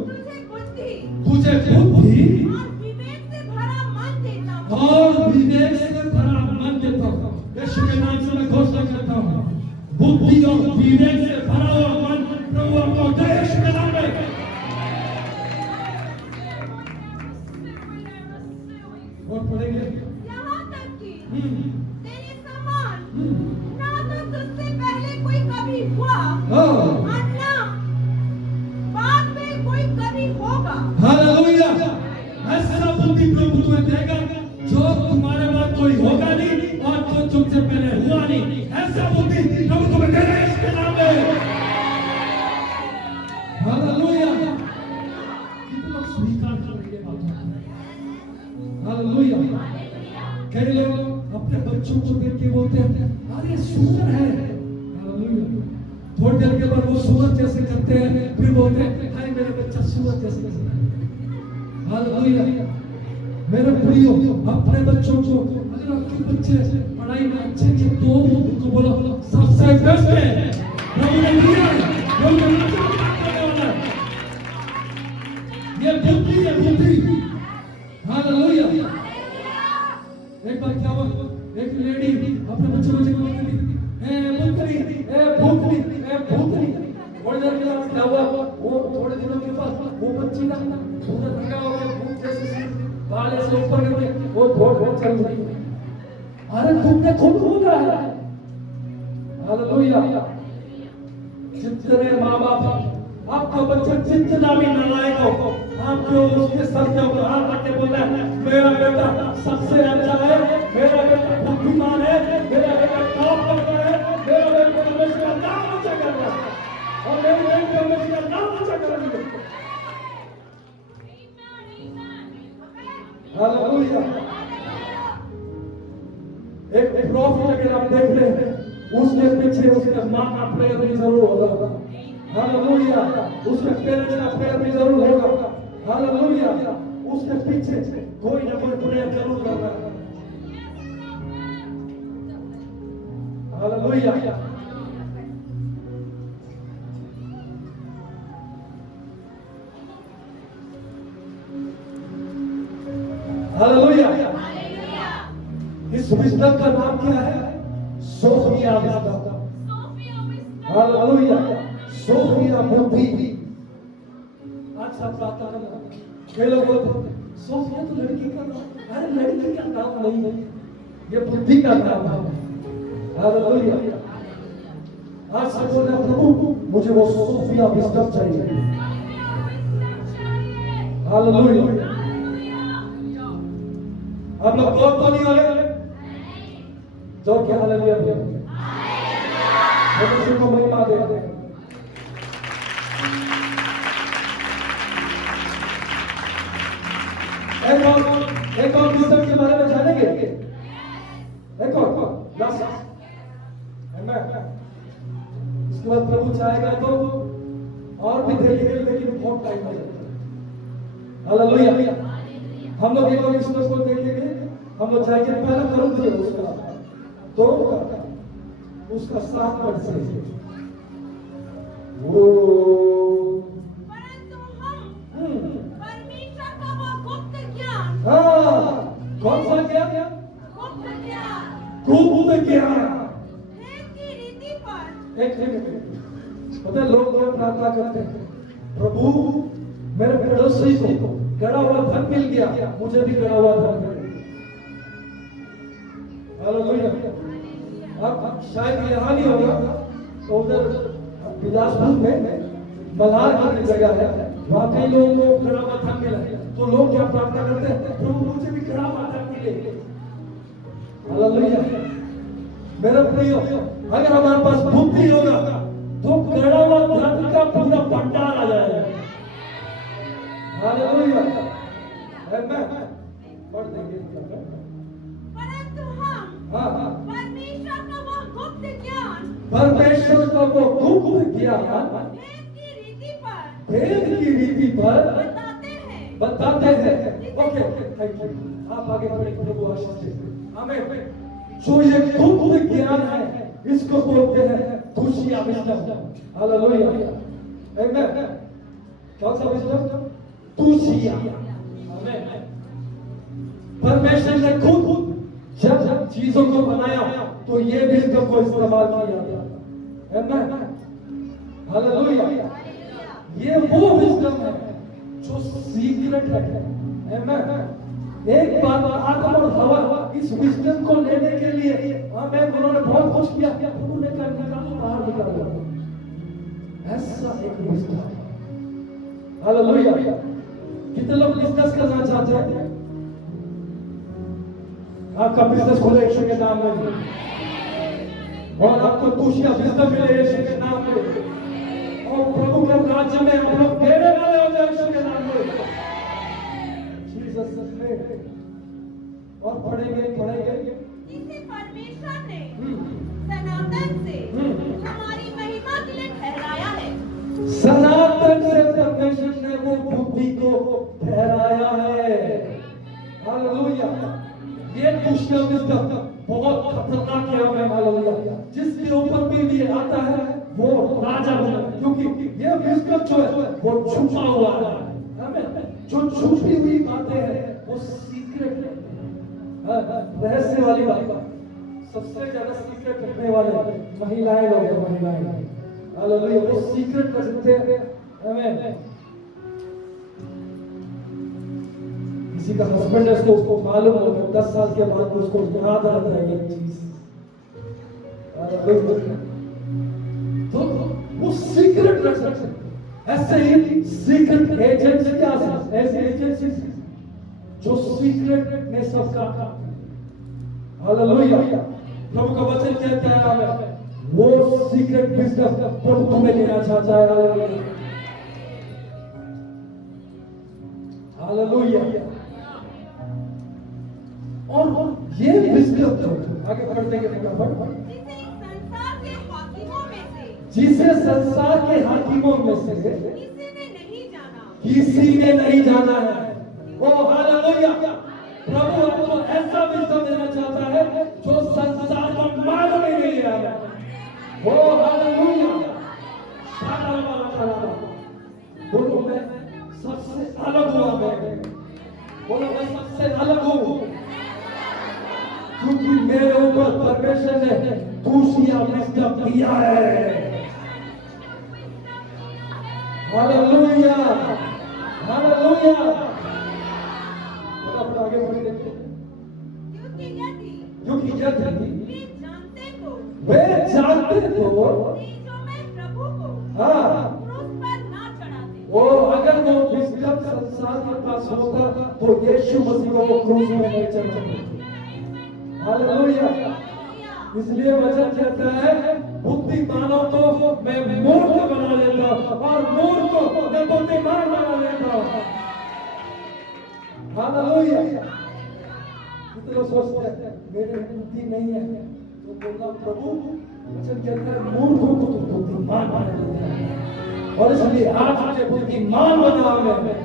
तुझे बुद्धि तुझे बुद्धि और विवेक से भरा मन देता हूँ। और विवेक से भरा मन देता हूँ। यीशु के नाम से मैं घोषणा करता हूँ, बुद्धि और विवेक से भरा हुआ मन प्रभु आपको दे यीशु के नाम में। और पढ़ेंगे यहाँ तक कि हम्म, तेरे समान हम्म, ना तो तुझसे पहले कोई कभी हुआ हाँ, और ना बाद में कोई कभी होगा। हालेलुया। ऐसा बुद्धि प्रभु तुम्हें देगा जो तुम्हारे बाद कोई होगा नहीं और जो तुमसे पहले हुआ नहीं। ऐसा बुद्धि प्रभु तुम्हें दे रहा है इसके नाम में। हालेलुया। कितना स्वीकार करेंगे बात। हालेलुया। कई लोग अपने बच्चों को देख के बोलते हैं अरे सुंदर है। हालेलुया। थोड़ी देर के बाद वो सूरज जैसे करते हैं, फिर बोलते हैं हाय मेरा बच्चा सूरज जैसे करता है। हालेलुया। मेरे प्रियो, अपने बच्चों को अगर आपके बच्चे पढ़ाई में अच्छे हैं तो उनको बोलो सबसे बेस्ट है, प्रभु ने दिया है, वो करने वाला है। ये बुद्धि है, बुद्धि। हालेलुया। एक बार क्या हुआ, एक लेडी अपने बच्चों को बोलती थी भूतनी, भूतनी, भूतनी। थोड़ी देर के बाद क्या हुआ, वो थोड़े दिनों के बाद वो बच्ची ना पूरा थका हो गया, भूत जैसे बाल ऐसे ऊपर करके वो थोड़ चल रही है। अरे तुमने खुद बोला है। हालेलुया। जितने माँ बाप आपका बच्चा जितना भी नालायक हो, आप जो उसके सर के ऊपर हाथ रख के बोल रहे हैं मेरा बेटा सबसे अच्छा है, मेरा बेटा बुद्धिमान है, मेरा बेटा टॉप करता है, मेरा बेटा परमेश्वर का नाम ऊंचा कर रहा है और मेरी बेटी परमेश्वर का नाम ऊंचा कर रही है। हालेलुया। एक प्रॉफिट अगर आप देख रहे हैं, उसके पीछे उसके माँ का प्रेयर भी जरूर होगा। हालेलुया। उसके पेरेंट्स का प्रेयर भी जरूर होगा। हालेलुया। उसके पीछे कोई ना कोई प्रेयर जरूर कर रहा है। हालेलुया। हालेलुया। इस विस्डम का नाम क्या है? Sophia wisdom. हालेलुया। सोफिया बुद्धि। अच्छा बात करना। कई लोग बोलते सोफिया तो लड़की का नाम। अरे लड़की का नाम नहीं है, ये बुद्धि का नाम है। हालेलुया। आज से बोलना प्रभु मुझे वो सोफिया विस्डम चाहिए। हालेलुया। आप लोग बहुत तो नहीं हो रहे जो क्या हालेलुया बोले को महिमा दे। एक और विस्डम के बारे में जानेंगे। एक और लास्ट, उसके बाद प्रभु चाहेगा तो और भी देखेंगे, लेकिन बहुत टाइम लगेगा। हालेलुया। हम लोग एक और विस्डम को देखेंगे। हम लोग जाएंगे पहला करूंगे उसका तो उसका 7 पद से परंतु हम परमेश्वर का वो गुप्त ज्ञान, कौन सा ज्ञान? गुप्त ज्ञान, गुप्त ज्ञान भेद की रीति पर। एक मिनट, पता है लोग क्या प्रार्थना करते हैं, प्रभु मेरे पड़ोसी को गड़ा हुआ धन मिल गया, मुझे भी गड़ा हुआ धन मिल गया। हालेलुया। अब शायद यहाँ नहीं होगा तो उधर बिलासपुर में मल्हार की जगह है, वहाँ पे लोगों को गड़ा हुआ धन मिला है, तो लोग क्या प्रार्थना करते हैं, प्रभु मुझे भी गड़ा हुआ धन मिले। हालेलुया। मेरे प्रियो, अगर हमारे पास बुद्धि होगा तो गड़ा हुआ धन का पूरा भंडार आ जाएगा। हालेलुया। आमेन। पढ़ देंगे। परंतु हम परमेश्वर का वो गुप्त ज्ञान, परमेश्वर का वो गुप्त ज्ञान भेद की रीति पर भेद की रीति पर बताते हैं, जिससे ओके थैंक यू, आप आगे बढ़े, प्रभु आशीष दे। आमीन। जो ये गुप्त ज्ञान है इसको बोलते हैं दूसरी विजडम। हालेलुया, आमीन। कौन सा विजडम? दूसरी। आमीन। परमेश्वर ने खुद जब चीजों को बनाया तो ये विजडम को इस्तेमाल किया गया। आमीन। हालेलुया। ये वो विजडम है जो सीक्रेट है। आमीन। एक बार आदम और हवा इस विजडम को लेने के लिए आमीन उन्होंने बहुत कुछ किया, प्रभु ने कहा निकालो, बाहर निकालो। ऐसा एक विजडम। हालेलुया। कितने लोग बिजनेस करना चाहते हैं? आपका बिजनेस खोले यीशु के नाम में, और आपको दूसरा विजडम मिले यीशु के नाम में, और प्रभु के राज्य में हम लोग देने वाले हो जाए यीशु के नाम में। जीसस ने और पढ़ेंगे जिसे परमेश्वर ने सनातन से हमारी महिमा के लिए ठहराया है। सनातन से परमेश्वर ने वो बुद्धि को ठहराया है। हालेलुया। ये दूसरा विजडम बहुत खतरनाक है। हालेलुया। जिसके ऊपर भी ये आता है वो राजा बना, क्योंकि ये विजडम जो है वो छुपा हुआ है। आमीन। जो छुपी हुई बातें हैं वो सीक्रेट है, रहस्य वाली बात। सबसे ज्यादा सीक्रेट रखने वाले महिलाएं लोग हैं। महिलाएं, हालेलुया, वो सीक्रेट रखते हैं। आमीन। किसी का हस्बैंड है उसको मालूम होगा, 10 साल के बाद उसको याद आता है ये चीज। तो वो सीक्रेट रख सकते हैं। ऐसे ही सीक्रेट एजेंसी, ऐसे एजेंसी जो सीक्रेट में सबका। हालेलुया। प्रभु का वचन कहता है हमें वो सीक्रेट विजडम प्रभु तुम्हें देना चाहता है। हालेलुया। हालेलुया। और ये विजडम आगे बढ़ते हैं जिसे संसार के हाकिमों में से किसी ने नहीं जाना है। ओ हालेलुया। प्रभु आपको ऐसा विजडम देना चाहता है जो संसार को मालूम ही नहीं है। ओ हालेलुया। बोलो मैं सबसे अलग हुआ, मैं बोलो मैं सबसे अलग हूँ, क्योंकि मेरे ऊपर परमेश्वर ने दूसरा विजडम दिया है। हालेलुया। हालेलुया। आगे बढ़ देखते हैं। क्योंकि यदि वे जानते तो हाँ, वो अगर वो विजडम संसार के पास होता तो यीशु मसीह को वो क्रूस में नहीं चढ़ाते। हालेलुया। इसलिए वचन कहता है बुद्धिमानों को मैं मूर्ख बना देता हूं और मूर्ख को मैं बुद्धिमान बना देता हूं। हालेलुया। कितने लोग सोचते हैं मेरे बुद्धि नहीं है, तो बोलना प्रभु वचन कहता है मूर्खों को तो बुद्धिमान बना देता है, और इसलिए आज मुझे बुद्धिमान बनाओ। मैं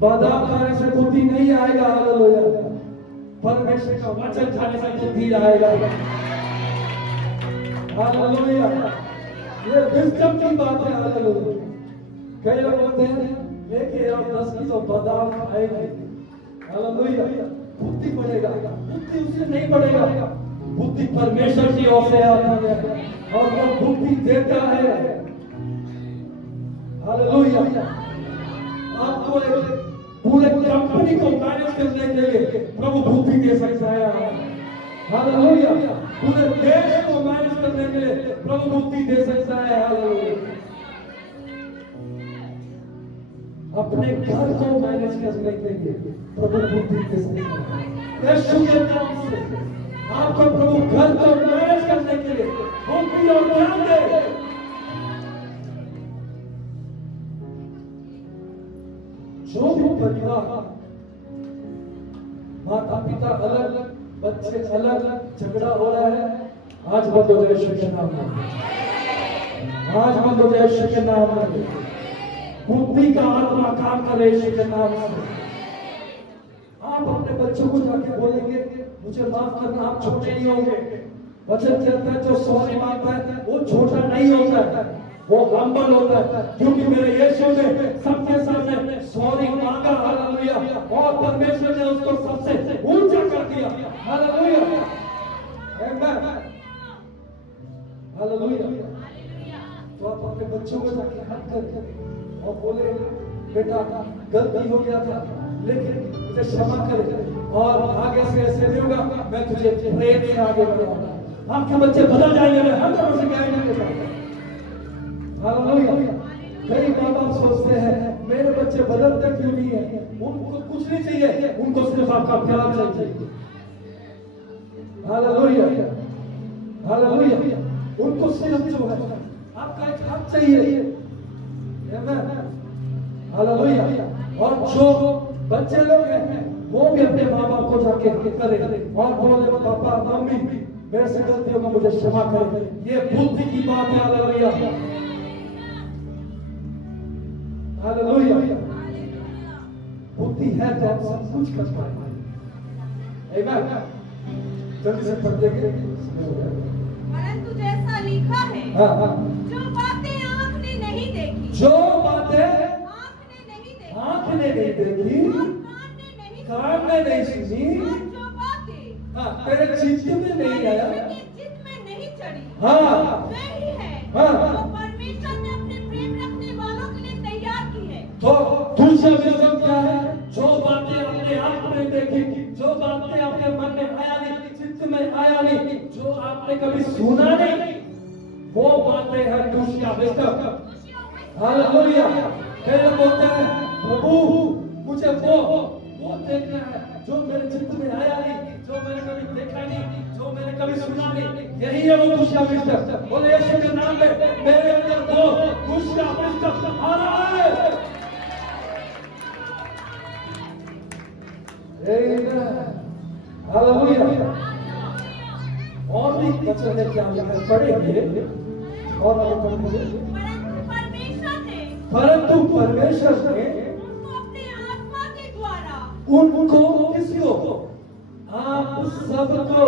बादाम खाने से बुद्धि नहीं आएगा। हालेलुया। परमेश्वर का वचन खाने से बुद्धि आएगा। हालेलुया। ये विजडम की बात है। हालेलुया। कई लोग बोलते हैं लेके आओ 10 किलो बादाम खाएंगे। हालेलुया। बुद्धि बढ़ेगा, बुद्धि उससे नहीं बढ़ेगा। बुद्धि परमेश्वर की ओर से आती है और वो बुद्धि देता है। हालेलुया। आपको एक पूरे कंपनी को मैनेज करने के लिए प्रभु बुद्धि दे सकता है। हालेलुया। पूरे देश को मैनेज करने के लिए प्रभु बुद्धि दे सकता है। हालेलुया। अपने घर को मैनेज करने के लिए प्रभु बुद्धि दे सकता है। यीशु के नाम से आपको प्रभु घर को मैनेज करने के लिए बुद्धि और ज्ञान दे। जो भी परिवार माता पिता अलग, बच्चे अलग, झगड़ा हो रहा है, आज बंद हो जाए यीशु के नाम में। आज बंद हो जाए यीशु के नाम में। बुद्धि का आत्मा काम करे यीशु के नाम से। आप अपने बच्चों को जाके बोलेंगे मुझे माफ करना, आप छोटे नहीं होंगे। वचन कहता है जो सॉरी मांगता है वो छोटा नहीं होता है, वो हम्बल होता है, क्योंकि मेरे यीशु ने सबके सामने सॉरी मांगा। हालेलुया। और परमेश्वर ने उसको सबसे ऊंचा कर दिया। हालेलुया, आमीन, हालेलुया। तो आप अपने बच्चों को जाके हक करें और बोले बेटा गलती हो गया था लेकिन मुझे क्षमा कर, और आगे से ऐसे नहीं होगा, मैं तुझे प्रेम से आगे बढ़ाऊंगा। आपके बच्चे बदल जाएंगे, मैं हर तरह से गारंटी देता हूं। हालेलुया। कई माँ बाप सोचते हैं मेरे बच्चे बदलते क्यों नहीं है, उनको कुछ नहीं चाहिए, उनको सिर्फ आपका प्यार चाहिए। Hallelujah, hallelujah. उनको सिर्फ जो है आपका एक हक चाहिए। आमीन, हालेलुया। और जो बच्चे लोग हैं वो भी अपने माँ बाप को जाके करें और बोले पापा मम्मी मेरे से गलती होगा, मुझे क्षमा करें। ये बुद्धि की बात है। Hallelujah, hallelujah. बुद्धि है तो आप सब कुछ कर पाएंगे। आमीन। जल्दी से पढ़ देंगे। परंतु जैसा लिखा है, जो बातें आँख ने नहीं देखी, जो बातें आँख ने नहीं देखी और कान ने नहीं सुनी, और जो बातें तेरे चित्त में नहीं आया, चित्त में नहीं चढ़ी, वही है जो परमेश्वर ने अपने प्रेम रखने वालों के लिए तैयार की है। तो दूसरा विषय क्या है? जो बातें अपने आप में देखी, जो बातें आपके मन में आया नहीं, चित्त में आया नहीं, जो आपने कभी सुना नहीं, वो बातें हैं दूसरा विषय। हालेलुया। फिर बोलते हैं प्रभु मुझे वो देखना है जो मेरे चित्त में आया नहीं, जो मैंने कभी देखा नहीं, जो मैंने कभी सुना नहीं। यही है वो दूसरा विषय। बोले यीशु के नाम में मेरे अंदर वो दूसरा विषय आ रहा है। हालेलुया। और भी वचन है क्या पढ़ेंगे और आगे पढ़ेंगे। परंतु परमेश्वर ने उनको अपने आत्मा के द्वारा, उनको किसको? आप सबको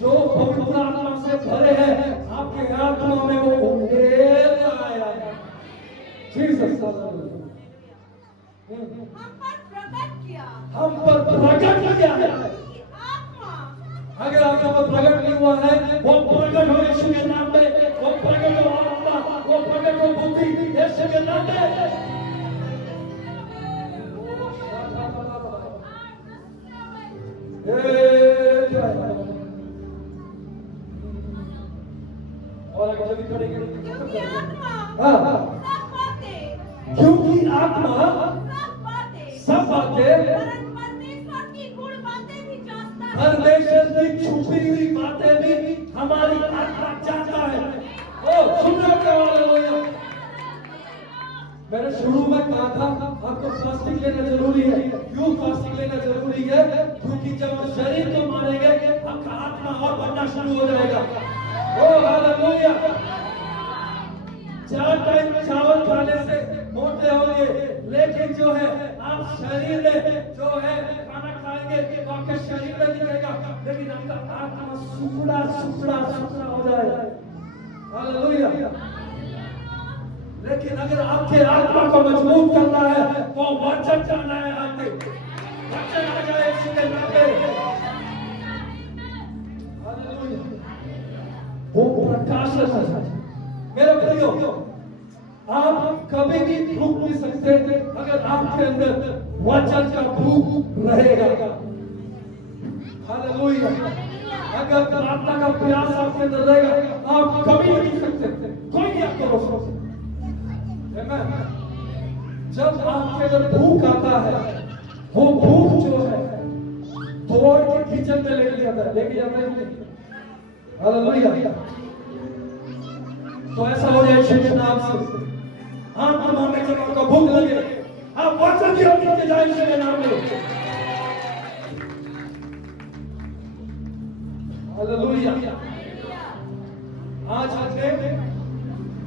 जो पवित्र आत्मा से भरे हैं, आपके आत्मा में वो उंडेल आया है। जीसस हम पर प्रकट किया, हम पर प्रकट किया है। आत्मा अगर आपके ऊपर प्रकट नहीं हुआ है, वो प्रकट हो यीशु के नाम में, वो प्रकट हो आत्मा, वो प्रकट हो बुद्धि यीशु के नाम में। और आगे भी करेंगे। क्योंकि आत्मा हाँ, सब बातें, क्योंकि आत्मा सब बातें, परमेश्वर की गुण बातें भी जानता है। परमेश्वर की छुपी हुई बातें भी हमारी आत्मा जानता है। ओ सुनो क्या हालेलुया। मैंने शुरू में कहा था आपको फास्टिंग लेना जरूरी है। क्यों फास्टिंग लेना जरूरी है? क्योंकि जब हम शरीर को मारेंगे आपका आत्मा और बढ़ना शुरू हो जाएगा। ओ हालेलुया। 4 टाइम चावल खाने से मोटे होंगे, लेकिन जो है आप शरीर में जो है खाना खाएंगे तो आपके शरीर में दिखेगा, लेकिन आपका आत्मा सुखड़ा सुखड़ा सुखड़ा हो जाएगा। हालेलुया। लेकिन अगर आपके आत्मा को मजबूत करना है वो वचन करना है। आगे वचन आ जाए इसके नाम पे। हालेलुया। वो प्रकाश है मेरे प्रियो। आप कभी भी रुक नहीं सकते अगर आपके अंदर वचन का भूख रहेगा। हालेलुया। अगर प्रार्थना का प्रयास आपके अंदर रहेगा आप कभी नहीं रुक सकते, कोई नहीं आपको रोक सकता। जब आपके अंदर भूख आता है, वो भूख जो है दौड़ के किचन में लेके जाता है। हालेलुया। तो ऐसा हो जाए यीशु के नाम से। आप मांगे जब आपको भूख लगे आप वचन की ओर के जाए यीशु के नाम में। हालेलुया। आज हमने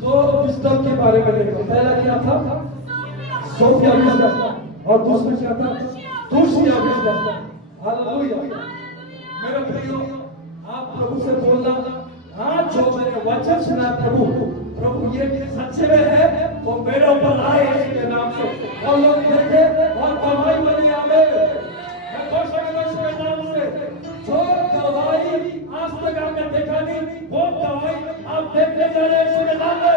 2 विजडम के बारे में देखा। पहला क्या था? सोफिया बिजनेस और दूसरा क्या था? दूसरा बिजनेस। हालेलुया। मेरे प्रियो, आप प्रभु से बोलना, आज जो मैंने वचन सुना प्रभु, प्रभु ये सच्चे में है तो मेरे ऊपर आए इसके नाम से, और लोग देखे और गवाही बनी। आमीन। मैं घोषणा करता हूं इसके नाम से, जो गवाही आज तक आपने देखा नहीं, वो गवाही आप देखने जा रहे हैं इसके नाम में।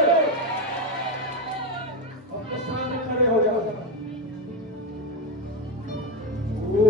अपने सामने खड़े हो जाओ। ओ